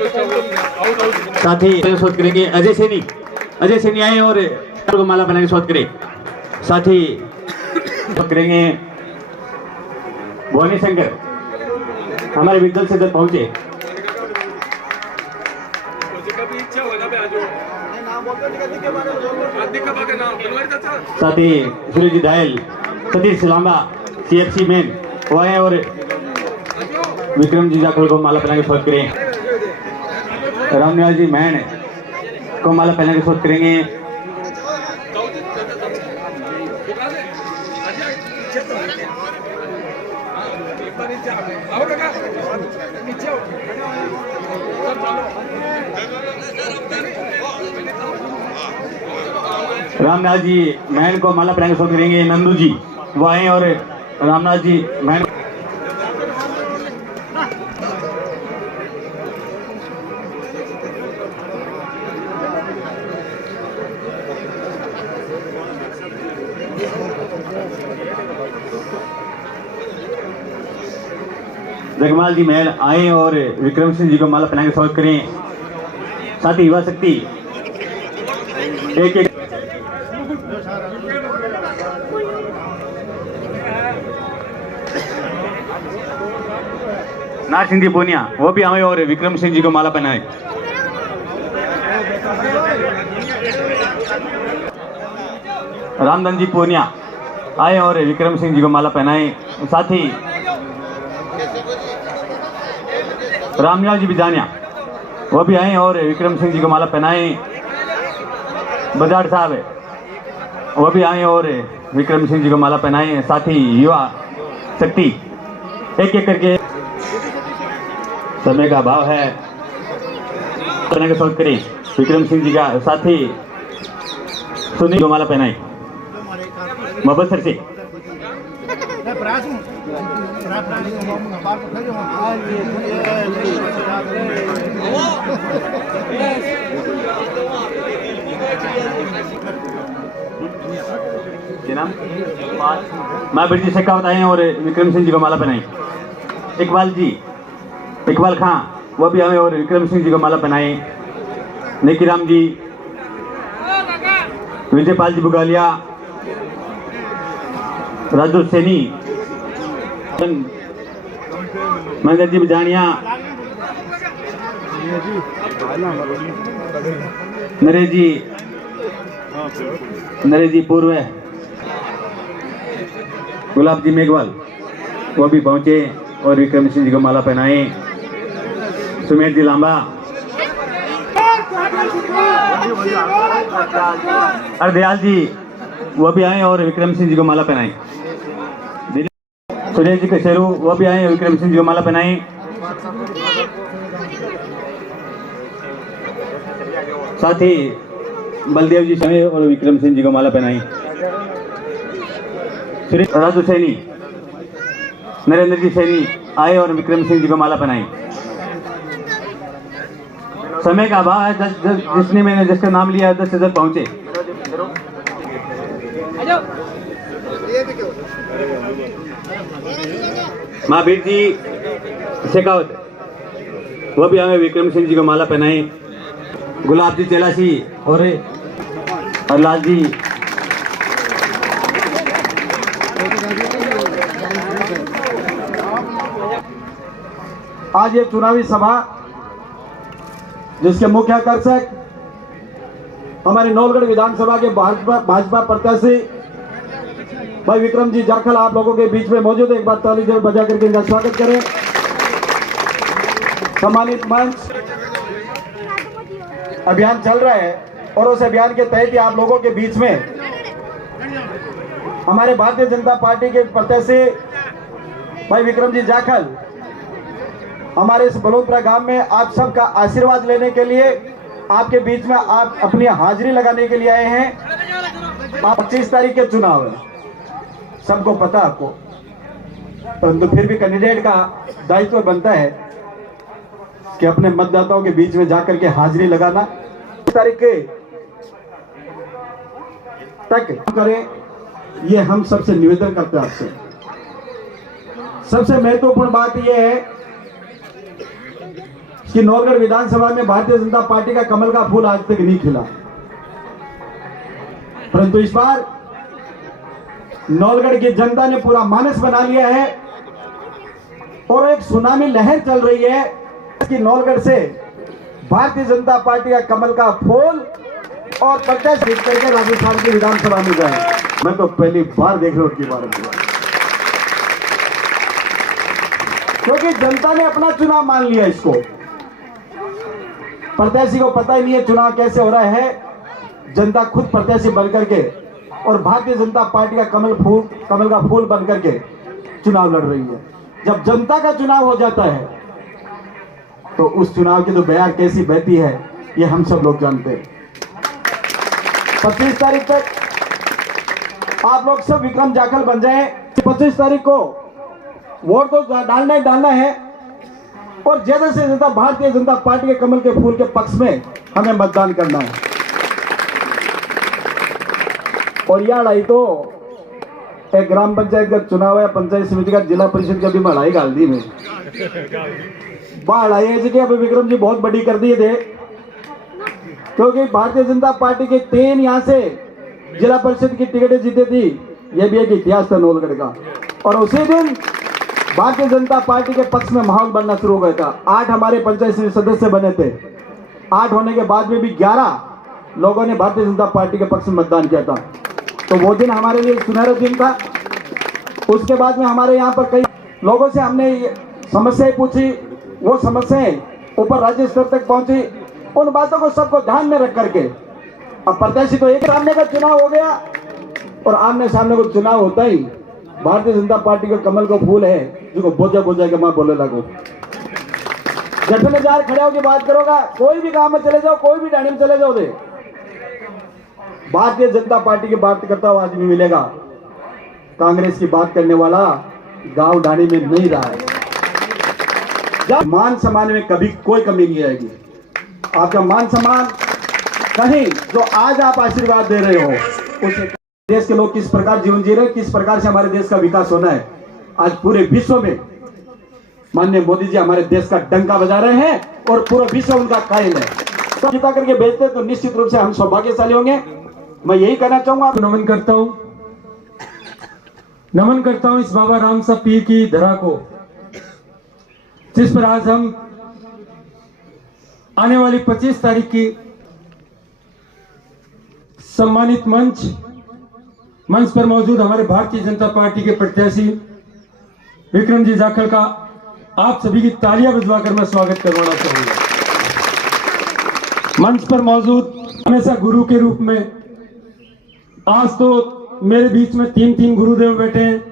साथ ही स्वागत करेंगे अजय सैनी आए और को माला पहनाने स्वागत करें। साथ ही स्वागत करेंगे भवानी शंकर हमारे विद्यालय से जब पहुंचे। साथ ही सूर्य जी दायल, सतीश लांबा CFC मैन वो आए और विक्रम जी जाखल को माला पहना के स्वागत करें। रामनिवास जी मैन को माला पहना के स्वागत करेंगे। रामनाथ जी मैन को माला पहना के स्वागत करेंगे। नंदू जी वो आए और रामनाथ जी मैन जगमाल जी महल आए और विक्रम सिंह जी को माला पहना के स्वागत करें। साथ ही युवा शक्ति एक नार सिंह जी पूनिया वो भी आए और विक्रम सिंह जी को माला पहनाए। रामधन जी पूनिया आए और विक्रम सिंह जी को माला पहनाए। साथ ही रामनिवास जी बिजानिया वो भी आए और विक्रम सिंह जी को माला पहनाए। बजाड़ साहब वो भी आए और विक्रम सिंह जी को माला पहनाए। साथ ही युवा शक्ति एक एक करके समय का अभाव है का स्वागत करें विक्रम सिंह जी का। साथ ही सुनील को माला पहनाए। मोहब्बत सर से माँ बिरजी शेखावत आए और विक्रम सिंह जी को माला पहनाई। इकबाल खां वो भी आए और विक्रम सिंह जी को माला पहनाए। नेकीराम जी, विजयपाल जी बुगालिया, राजू सैनी, मंगल जी बिजानिया, नरेश जी पूर्व, गुलाब जी मेघवाल वो भी पहुंचे और विक्रम सिंह जी को माला पहनाए। सुमेर जी लांबा, हरदयाल जी वो भी आए और विक्रम सिंह जी को माला पहनाए। सुरेश जी कशेरू वो भी आए विक्रम सिंह जी को माला पहनाए। साथ ही बलदेव जी आए और विक्रम सिंह जी को माला पहनाई। राजू सैनी, नरेंद्र जी सैनी आए और विक्रम सिंह जी को माला पहनाई। समय का अभाव है, मैंने जिसका नाम लिया 10 से 10 पहुंचे। माँ बीर जी शेखावत वो भी आए विक्रम सिंह जी को माला पहनाए। गुलाब जी चेलासी और लाल जी आज ये चुनावी सभा जिसके मुख्य आकर्षक हमारे नौलगढ़ विधानसभा के भाजपा प्रत्याशी भाई विक्रम जी जाखल आप लोगों के बीच में मौजूद है। एक बार ताली बजा करके इनका स्वागत करें। सम्मानित मंच, अभियान चल रहा है और उस अभियान के तहत ही आप लोगों के बीच में हमारे भारतीय जनता पार्टी के प्रत्याशी भाई विक्रम जी जाखल हमारे इस बलोदपुरा गांव में आप सबका आशीर्वाद लेने के लिए आपके बीच में आप अपनी हाजिरी लगाने के लिए आए हैं। 25 तारीख के चुनाव है, सबको पता आपको, परंतु फिर भी कैंडिडेट का दायित्व बनता है कि अपने मतदाताओं के बीच में जाकर के हाजिरी लगाना। 25 तारीख के तक करें, ये हम सबसे निवेदन करते हैं आपसे। सबसे महत्वपूर्ण बात यह है, कि नौलगढ़ विधानसभा में भारतीय जनता पार्टी का कमल का फूल आज तक नहीं खिला, परंतु इस बार नौलगढ़ की जनता ने पूरा मानस बना लिया है और एक सुनामी लहर चल रही है कि नौलगढ़ से भारतीय जनता पार्टी का कमल का फूल और 50 सीट करके राजस्थान की विधानसभा में जाए। मैं तो पहली बार देख रहा हूं उनकी बात, क्योंकि जनता ने अपना चुनाव मान लिया। इसको प्रत्याशी को पता ही नहीं है चुनाव कैसे हो रहा है, जनता खुद प्रत्याशी बन करके और भारतीय जनता पार्टी का कमल का फूल बन करके चुनाव लड़ रही है। जब जनता का चुनाव हो जाता है तो उस चुनाव की तो बयार कैसी बहती है ये हम सब लोग जानते हैं। 25 तारीख तक आप लोग सब विक्रम जाखल बन जाएं। 25 तारीख को वोट तो डालना ही डालना है और ज्यादा से ज्यादा भारतीय जनता पार्टी के कमल के फूल के पक्ष में हमें मतदान करना है। और यह लड़ाई तो एक ग्राम पंचायत का चुनाव है, पंचायत समिति का, जिला परिषद का भी लड़ाई गाल दी में लड़ाई है कि अभी विक्रम जी बहुत बड़ी कर दिए थे, क्योंकि भारतीय जनता पार्टी के 3 यहां से जिला परिषद की टिकटें जीते थी। यह भी एक इतिहास था नौलगढ़ का। और उसी दिन भारतीय जनता पार्टी के पक्ष में माहौल बनना शुरू हो गया था। 8 हमारे पंचायत समिति सदस्य बने थे। 8 होने के बाद में भी 11 लोगों ने भारतीय जनता पार्टी के पक्ष में मतदान किया था। तो वो दिन हमारे लिए सुनहरा दिन था। उसके बाद में हमारे यहाँ पर कई लोगों से हमने समस्याएं पूछी, वो समस्याएं ऊपर राज्य स्तर तक पहुंची। उन बातों को सबको ध्यान में रख करके अब प्रत्याशी तो एक सामने का चुनाव हो गया और आमने सामने को चुनाव होता ही भारतीय जनता पार्टी का कमल का फूल है जो बोझा बोझा के मां बोले लगो। जब में जार खड़े होकर बात करोगा, कोई भी गांव में चले जाओ, कोई भी डाणी में चले जाओ, दे भारतीय जनता पार्टी की बात करता हुआ आदमी मिलेगा। कांग्रेस की बात करने वाला गांव डाणी में नहीं रहा है। जब मान सम्मान में कभी कोई कमी नहीं आएगी। आपका मान सम्मान कहीं जो आज आप आशीर्वाद दे रहे हो उसे देश के लोग किस प्रकार जीवन जी रहे, किस प्रकार से हमारे देश का विकास होना है, आज पूरे विश्व में माननीय मोदी जी हमारे देश का डंका बजा रहे हैं और पूरा विश्व उनका कायल है। तो जिता करके भेजते तो निश्चित रूप से हम सौभाग्यशाली होंगे। मैं यही कहना चाहूंगा। नमन करता हूं इस बाबा राम सा पीर की धरा को, जिस पर आज हम आने वाली 25 तारीख की सम्मानित मंच पर मौजूद हमारे भारतीय जनता पार्टी के प्रत्याशी विक्रम जी जाखड़ का आप सभी की तालियां बजवाकर मैं स्वागत करवाना चाहूंगा। मंच पर मौजूद हमेशा गुरु के रूप में, आज तो मेरे बीच में 3 गुरुदेव बैठे हैं।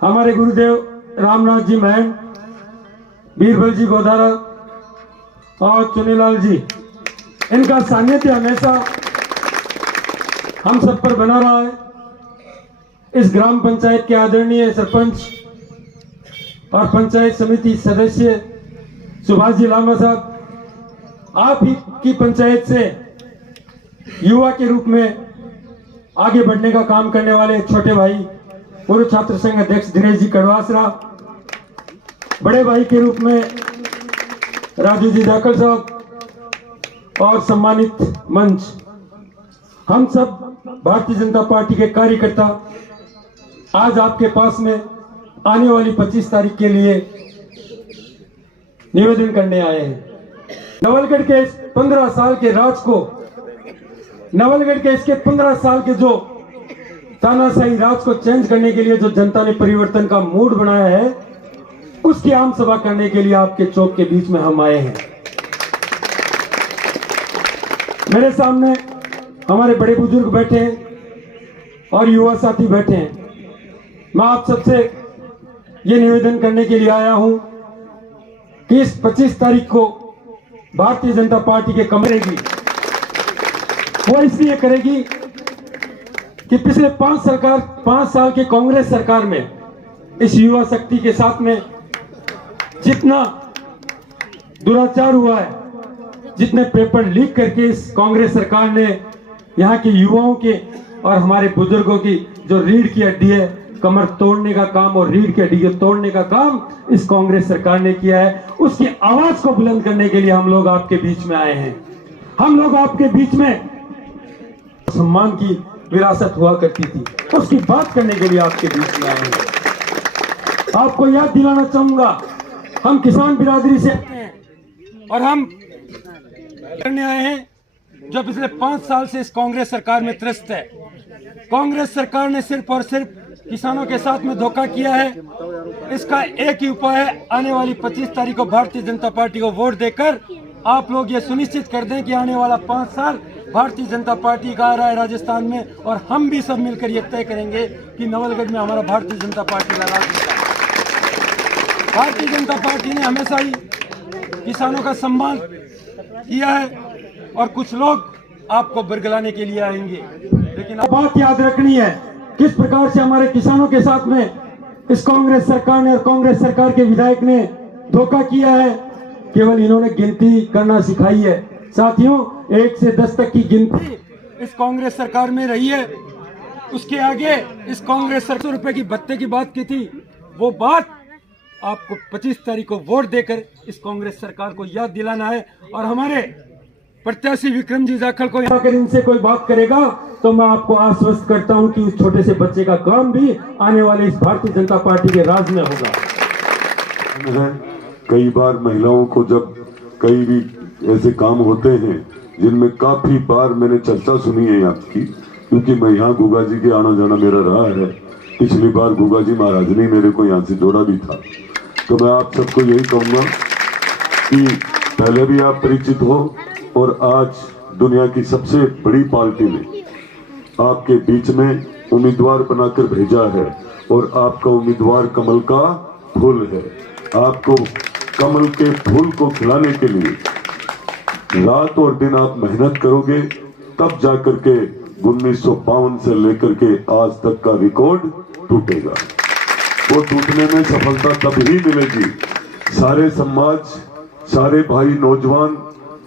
हमारे गुरुदेव रामनाथ जी महन, बीरबल जी गोदारा और चुनीलाल जी, इनका सानिध्य हमेशा हम सब पर बना रहा है। इस ग्राम पंचायत के आदरणीय सरपंच और पंचायत समिति सदस्य सुभाष जी लामा साहब, आप ही की पंचायत से युवा के रूप में आगे बढ़ने का काम करने वाले छोटे भाई पूर्व छात्र संघ अध्यक्ष दिनेश जी कड़वासरा, बड़े भाई के रूप में राजू जी जाखड़ साहब और सम्मानित मंच, हम सब भारतीय जनता पार्टी के कार्यकर्ता आज आपके पास में आने वाली 25 तारीख के लिए निवेदन करने आए हैं। नवलगढ़ के इस 15 साल के राज को, नवलगढ़ के इसके 15 साल के जो तानाशाही राज को चेंज करने के लिए जो जनता ने परिवर्तन का मूड बनाया है, उसकी आम सभा करने के लिए आपके चौक के बीच में हम आए हैं। मेरे सामने हमारे बड़े बुजुर्ग बैठे हैं और युवा साथी बैठे हैं। मैं आप सबसे ये निवेदन करने के लिए आया हूं कि इस 25 तारीख को भारतीय जनता पार्टी के कमरेगी, वो इसलिए करेगी कि पिछले 5 साल के कांग्रेस सरकार में इस युवा शक्ति के साथ में जितना दुराचार हुआ है, जितने पेपर लीक करके इस कांग्रेस सरकार ने यहाँ के युवाओं के और हमारे बुजुर्गों की जो रीढ़ की हड्डी है कमर तोड़ने का काम और रीढ़ के हड्डी तोड़ने का काम इस कांग्रेस सरकार ने किया है। उसकी आवाज को बुलंद करने के लिए हम लोग आपके बीच में आए हैं। हम लोग आपके बीच में सम्मान की विरासत हुआ करती थी, उसकी बात करने के लिए आपके बीच में आए हैं। आपको याद दिलाना चाहूंगा, हम किसान बिरादरी से हैं और हम करने आए हैं जो पिछले 5 साल से इस कांग्रेस सरकार में त्रस्त है। कांग्रेस सरकार ने सिर्फ और सिर्फ किसानों के साथ में धोखा किया है। इसका एक ही उपाय है, आने वाली 25 तारीख को भारतीय जनता पार्टी को वोट देकर आप लोग ये सुनिश्चित कर दें कि आने वाला 5 साल भारतीय जनता पार्टी का आ रहा है राजस्थान में, और हम भी सब मिलकर ये तय करेंगे कि नवलगढ़ में हमारा भारतीय जनता पार्टी का राज होगा। भारतीय जनता पार्टी ने हमेशा ही किसानों का सम्मान किया है और कुछ लोग आपको बरगलाने के लिए आएंगे, लेकिन बात याद रखनी है किस प्रकार से हमारे किसानों के साथ में इस कांग्रेस सरकार ने और कांग्रेस सरकार के विधायक ने धोखा किया है। केवल इन्होंने गिनती करना सिखाई है। साथियों, 1 से 10 तक की गिनती इस कांग्रेस सरकार में रही है। उसके आगे इस कांग्रेस सरकार रुपए की भत्ते की बात की थी, वो बात आपको 25 तारीख को वोट देकर इस कांग्रेस सरकार को याद दिलाना है। और हमारे प्रत्याशी विक्रम जी जाखल को अगर इनसे कोई बात करेगा तो मैं आपको आश्वस्त करता हूं कि उस छोटे से बच्चे का काम भी आने वाले इस भारतीय जनता पार्टी के राज में होगा। कई बार महिलाओं को जब कई भी ऐसे काम होते हैं जिनमें काफी बार मैंने चर्चा सुनी है आपकी, क्योंकि मैं यहाँ गुगा जी के आना जाना मेरा रहा है। पिछली बार गुगा जी महाराज ने मेरे को यहाँ से जोड़ा भी था। तो मैं आप सबको यही कहूँगा कि पहले भी आप परिचित हो और आज दुनिया की सबसे बड़ी पार्टी ने आपके बीच में उम्मीदवार बनाकर भेजा है और आपका उम्मीदवार कमल का फूल है। आपको कमल के फूल को खिलाने के लिए रात और दिन आप मेहनत करोगे, तब जाकर के 1952 से लेकर के आज तक का रिकॉर्ड टूटेगा। वो टूटने में सफलता तब ही मिलेगी। सारे समाज, सारे भाई, नौजवान,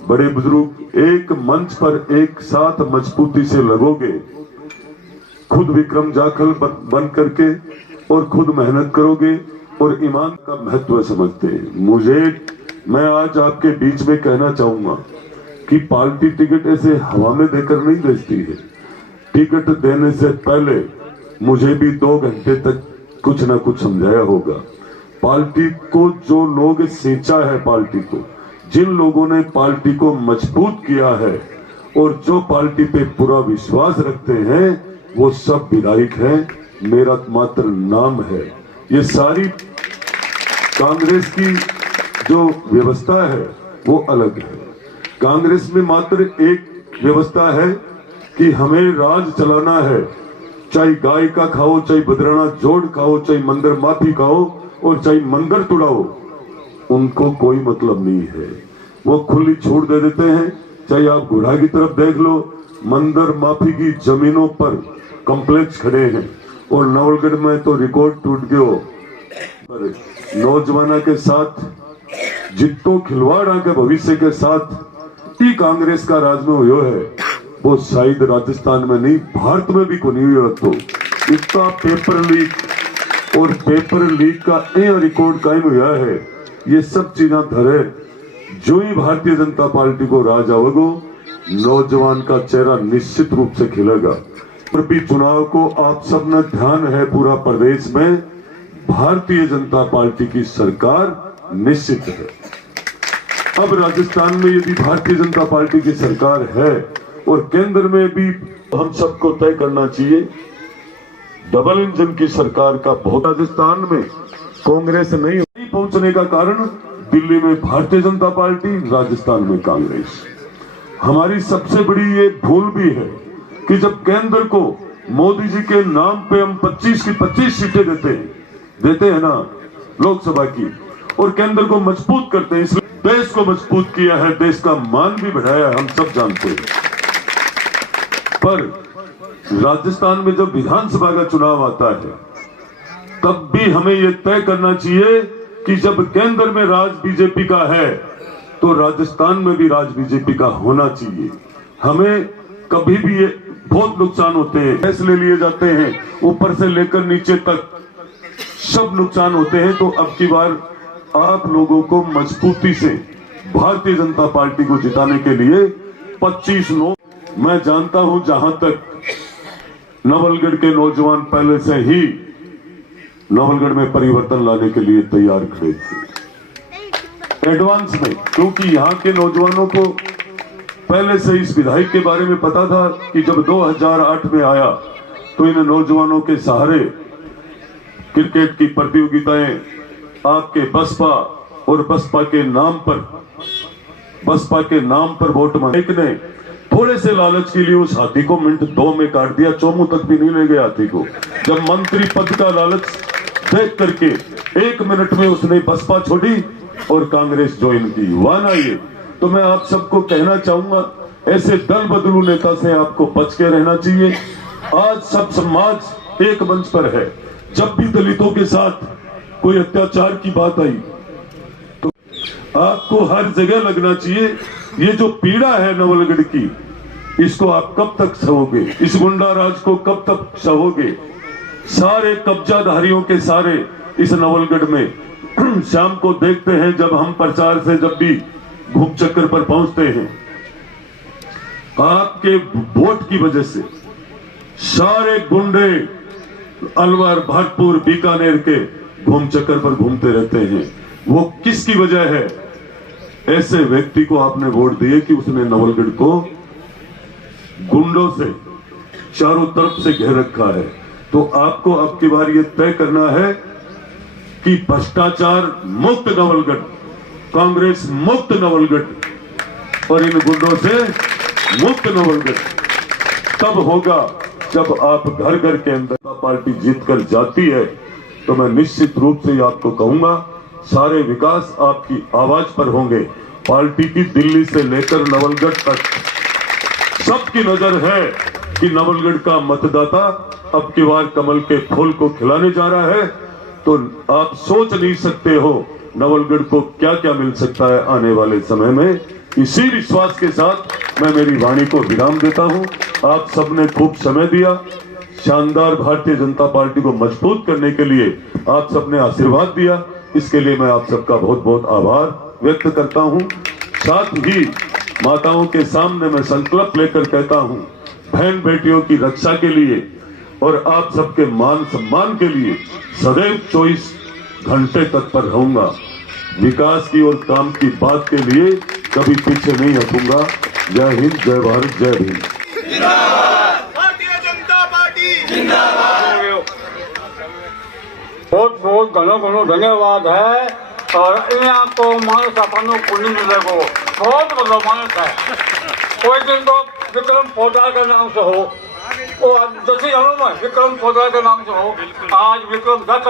बड़े बुजुर्ग एक मंच पर एक साथ मजबूती से लगोगे, खुद विक्रम जाखल बन करके और खुद मेहनत करोगे और ईमान का महत्व समझते हैं। मैं आज आपके बीच में कहना चाहूंगा कि पार्टी टिकट ऐसे हवा में देकर नहीं बेचती है। टिकट देने से पहले मुझे भी 2 घंटे तक कुछ ना कुछ समझाया होगा। पार्टी को जो लोग सींचा है, पार्टी को जिन लोगों ने पार्टी को मजबूत किया है और जो पार्टी पे पूरा विश्वास रखते हैं, वो सब विधायक हैं। मेरा मात्र नाम है। ये सारी कांग्रेस की जो व्यवस्था है वो अलग है। कांग्रेस में मात्र एक व्यवस्था है कि हमें राज चलाना है, चाहे गाय का खाओ, चाहे बदराना जोड़ खाओ, चाहे मंदिर माफी खाओ और चाहे मंदिर तुड़ाओ, उनको कोई मतलब नहीं है। वो खुली छूट दे देते हैं। चाहे आप गुढ़ा की तरफ देख लो, मंदिर माफी की जमीनों पर कॉम्प्लेक्स खड़े हैं और नवलगढ़ में तो रिकॉर्ड टूट गयो। नौजवानों के साथ जितो खिलवाड़ा के भविष्य के साथ ही कांग्रेस का राज में हुआ है, वो शायद राजस्थान में नहीं, भारत में भी को नहीं हुआ। तो इतना पेपर लीक और पेपर लीक का ये रिकॉर्ड कायम हुआ है। ये सब चीजें धरे जो ही भारतीय जनता पार्टी को राज आवेगो, नौजवान का चेहरा निश्चित रूप से खिलेगा। भी चुनाव को आप सब ने ध्यान है, पूरा प्रदेश में भारतीय जनता पार्टी की सरकार निश्चित है। अब राजस्थान में यदि भारतीय जनता पार्टी की सरकार है और केंद्र में भी हम सबको तय करना चाहिए, डबल इंजन की सरकार का बहुत राजस्थान में कांग्रेस नहीं पहुंचने का कारण दिल्ली में भारतीय जनता पार्टी, राजस्थान में कांग्रेस। हमारी सबसे बड़ी ये भूल भी है कि जब केंद्र को मोदी जी के नाम पे हम 25 की 25 सीटें देते हैं ना लोकसभा की, और केंद्र को मजबूत करते हैं, इसलिए देश को मजबूत किया है, देश का मान भी बढ़ाया है, हम सब जानते हैं। पर राजस्थान में जब विधानसभा का चुनाव आता है, तब भी हमें यह तय करना चाहिए कि जब केंद्र में राज बीजेपी का है तो राजस्थान में भी राज बीजेपी का होना चाहिए। हमें कभी भी ये बहुत नुकसान होते हैं, फैसले लिए जाते हैं ऊपर से लेकर नीचे तक सब नुकसान होते हैं। तो अब की बार आप लोगों को मजबूती से भारतीय जनता पार्टी को जिताने के लिए 25 लोग, मैं जानता हूं जहां तक नवलगढ़ के नौजवान पहले से ही नवलगढ़ में परिवर्तन लाने के लिए तैयार खड़े थे एडवांस में, क्योंकि यहाँ के नौजवानों को पहले से इस विधायक के बारे में पता था कि जब 2008 में आया तो इन नौजवानों के सहारे क्रिकेट की प्रतियोगिताएं आपके बसपा और बसपा के नाम पर वोट मांगे ने थोड़े से लालच के लिए उस हाथी को मिनट 2 में काट दिया, चौमू तक भी नहीं ले गए हाथी को। जब मंत्री पद का लालच देख करके 1 मिनट में उसने बसपा छोड़ी और कांग्रेस ज्वाइन की। वाह ये तो मैं आप सबको कहना चाहूंगा, ऐसे दल बदलू नेता से आपको बच के रहना चाहिए। आज सब समाज एक मंच पर है, जब भी दलितों के साथ कोई अत्याचार की बात आई तो आपको हर जगह लगना चाहिए ये जो पीड़ा है नवलगढ़ की, इसको आप कब तक सहोगे, इस गुंडा राज को कब तक सहोगे। सारे कब्जाधारियों के सारे इस नवलगढ़ में शाम को देखते हैं जब हम प्रचार से जब भी घूम चक्कर पर पहुंचते हैं, आपके वोट की वजह से सारे गुंडे अलवर, भरतपुर, बीकानेर के घूम चक्कर पर घूमते रहते हैं। वो किसकी वजह है? ऐसे व्यक्ति को आपने वोट दिए कि उसने नवलगढ़ को गुंडों से चारों तरफ से घेर रखा है। तो आपको अब की बार ये तय करना है कि भ्रष्टाचार मुक्त नवलगढ़, कांग्रेस मुक्त नवलगढ़ और इन गुंडों से मुक्त नवलगढ़ तब होगा जब आप घर घर के अंदर पार्टी जीत कर जाती है। तो मैं निश्चित रूप से आपको कहूंगा, सारे विकास आपकी आवाज पर होंगे। पार्टी की दिल्ली से लेकर नवलगढ़ तक सबकी नजर है कि नवलगढ़ का मतदाता अब की बार कमल के फूल को खिलाने जा रहा है। तो आप सोच नहीं सकते हो नवलगढ़ को क्या क्या मिल सकता है आने वाले समय में। इसी विश्वास के साथ मैं मेरी वाणी को विराम देता हूं। आप सबने खूब समय दिया, शानदार भारतीय जनता पार्टी को मजबूत करने के लिए आप सबने आशीर्वाद दिया, इसके लिए मैं आप सबका बहुत बहुत आभार व्यक्त करता हूं। साथ ही माताओं के सामने मैं संकल्प लेकर कहता हूं, बहन बेटियों की रक्षा के लिए और आप सबके मान सम्मान के लिए सदैव 24 घंटे तत्पर रहूंगा। विकास की और काम की बात के लिए कभी पीछे नहीं हटूंगा। जय हिंद, जय भारत, जय भीम। भारतीय जनता पार्टी जिंदाबाद। बहुत बहुत घणो घणो धन्यवाद है। और अँ तो मानस अपन पुण्य को बहुत बड़ो मानस है। कोई दिन तो विक्रम पोदार के नाम से हो, वो 10 में विक्रम पोदार के नाम से हो, आज विक्रम दत्त है।